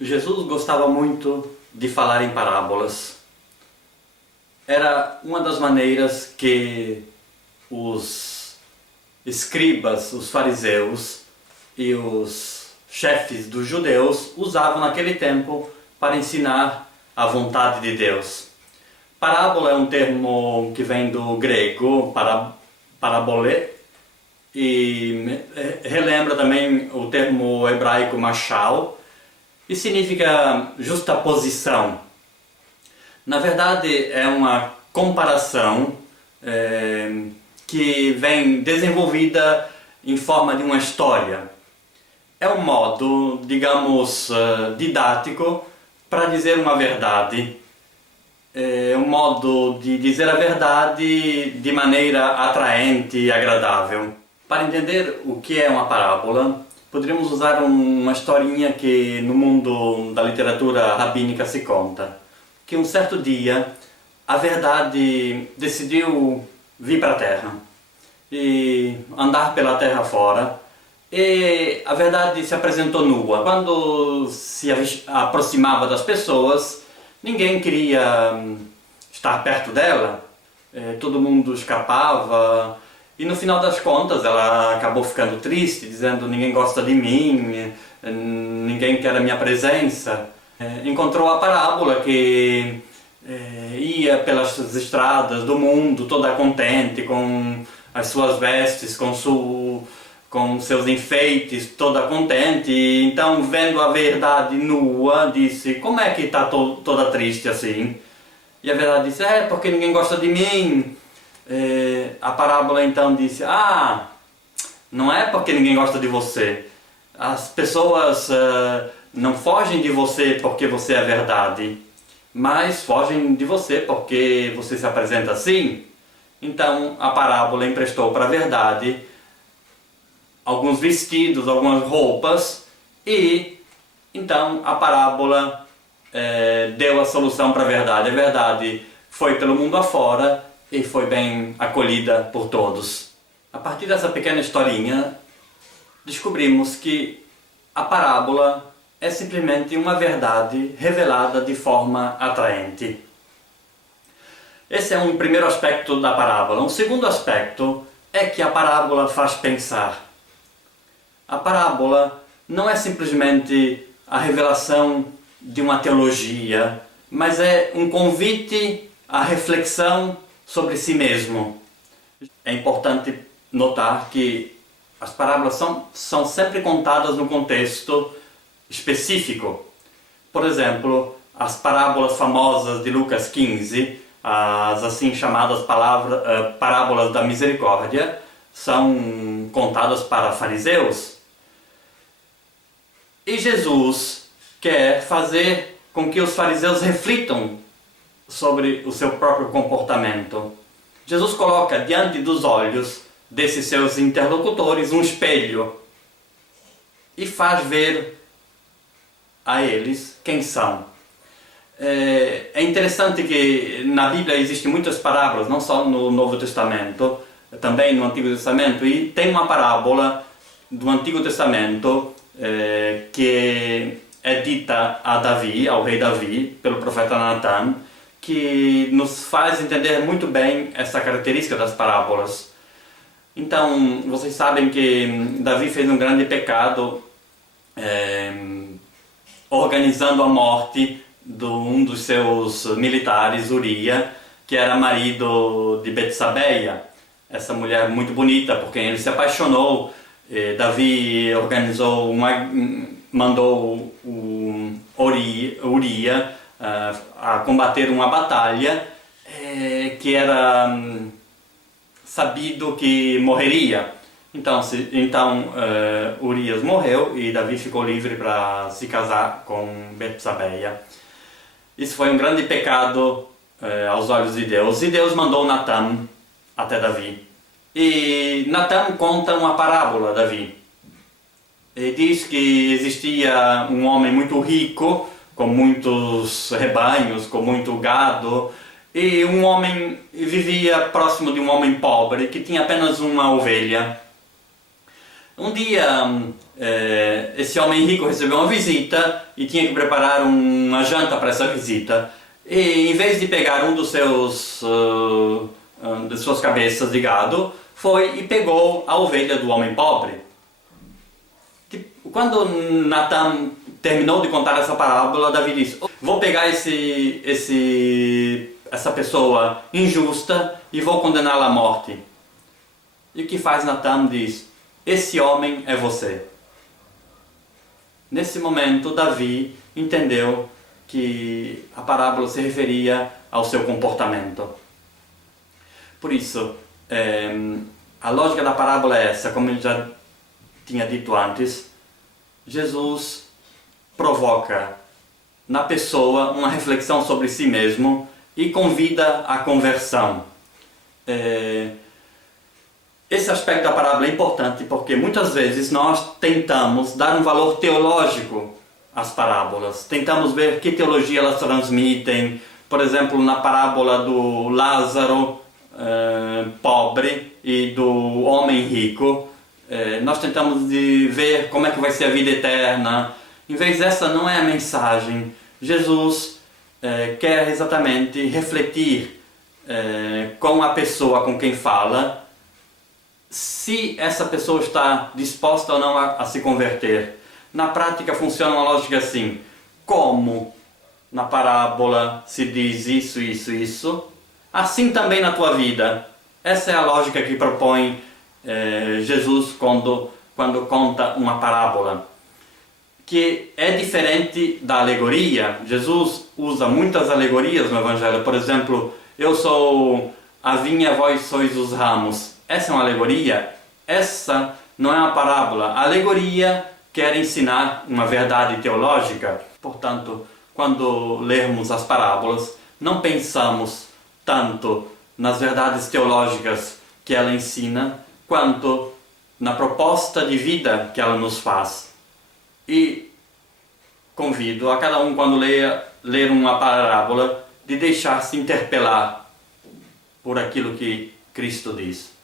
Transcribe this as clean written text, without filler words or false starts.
Jesus gostava muito de falar em parábolas. Era uma das maneiras que os escribas, os fariseus e os chefes dos judeus usavam naquele tempo para ensinar a vontade de Deus. Parábola é um termo que vem do grego parabole e relembra também o termo hebraico mashal e significa justaposição. Na verdade é uma comparação que vem desenvolvida em forma de uma história. É um modo, digamos, didático para dizer uma verdade. É um modo de dizer a verdade de maneira atraente e agradável. Para entender o que é uma parábola, poderíamos usar uma historinha que no mundo da literatura rabínica se conta. Que um certo dia a verdade decidiu vir para a Terra e andar pela Terra fora, e a verdade se apresentou nua. Quando se aproximava das pessoas, ninguém queria estar perto dela, todo mundo escapava. E no final das contas ela acabou ficando triste, dizendo: ninguém gosta de mim, ninguém quer a minha presença. Encontrou a parábola que ia pelas estradas do mundo toda contente, com as suas vestes, com seus enfeites, toda contente. E então, vendo a verdade nua, disse: como é que está toda triste assim? E a verdade disse: porque ninguém gosta de mim. A parábola então disse: não é porque ninguém gosta de você. As pessoas não fogem de você porque você é verdade, mas fogem de você porque você se apresenta assim. Então a parábola emprestou para a verdade alguns vestidos, algumas roupas, e então a parábola deu a solução para a verdade. A verdade foi pelo mundo afora e foi bem acolhida por todos. A partir dessa pequena historinha, descobrimos que a parábola é simplesmente uma verdade revelada de forma atraente. Esse é um primeiro aspecto da parábola. Um segundo aspecto é que a parábola faz pensar. A parábola não é simplesmente a revelação de uma teologia, mas é um convite à reflexão sobre si mesmo. É importante notar que as parábolas são sempre contadas no contexto específico. Por exemplo, as parábolas famosas de Lucas 15, as assim chamadas parábolas da misericórdia, são contadas para fariseus. E Jesus quer fazer com que os fariseus reflitam sobre o seu próprio comportamento. Jesus coloca diante dos olhos desses seus interlocutores um espelho e faz ver a eles quem são. É interessante que na Bíblia existem muitas parábolas, não só no Novo Testamento, também no Antigo Testamento, e tem uma parábola do Antigo Testamento que é dita a Davi, ao rei Davi, pelo profeta Natan, que nos faz entender muito bem essa característica das parábolas. Então, vocês sabem que Davi fez um grande pecado organizando a morte de um dos seus militares, Uria, que era marido de Betsabeia, essa mulher muito bonita por quem ele se apaixonou. Davi mandou Uria a combater uma batalha que era sabido que morreria. Então Urias morreu e Davi ficou livre para se casar com Betsabeia. Isso foi um grande pecado aos olhos de Deus, e Deus mandou Natan até Davi. E Natan conta uma parábola a Davi. Ele diz que existia um homem muito rico, com muitos rebanhos, com muito gado, e um homem vivia próximo de um homem pobre que tinha apenas uma ovelha. Um dia, esse homem rico recebeu uma visita e tinha que preparar uma janta para essa visita. E em vez de pegar um dos de suas cabeças de gado, foi e pegou a ovelha do homem pobre. Quando Natan terminou de contar essa parábola, Davi disse: vou pegar essa pessoa injusta e vou condená-la à morte. E o que faz Natan? Diz: esse homem é você. Nesse momento, Davi entendeu que a parábola se referia ao seu comportamento. Por isso, a lógica da parábola é essa, como eu já tinha dito antes. Jesus provoca na pessoa uma reflexão sobre si mesmo e convida à conversão. Esse aspecto da parábola é importante porque muitas vezes nós tentamos dar um valor teológico às parábolas. Tentamos ver que teologia elas transmitem. Por exemplo, na parábola do Lázaro pobre e do homem rico, nós tentamos ver como é que vai ser a vida eterna. Em vez dessa, não é a mensagem. Jesus quer exatamente refletir com a pessoa com quem fala, se essa pessoa está disposta ou não a se converter. Na prática funciona uma lógica assim: como na parábola se diz isso, isso, isso, assim também na tua vida. Essa é a lógica que propõe Jesus quando conta uma parábola, que é diferente da alegoria. Jesus usa muitas alegorias no Evangelho. Por exemplo, eu sou a vinha, vós sois os ramos. Essa é uma alegoria, essa não é uma parábola. A alegoria quer ensinar uma verdade teológica. Portanto, quando lermos as parábolas, não pensamos tanto nas verdades teológicas que ela ensina, quanto na proposta de vida que ela nos faz. E convido a cada um, quando ler uma parábola, de deixar-se interpelar por aquilo que Cristo diz.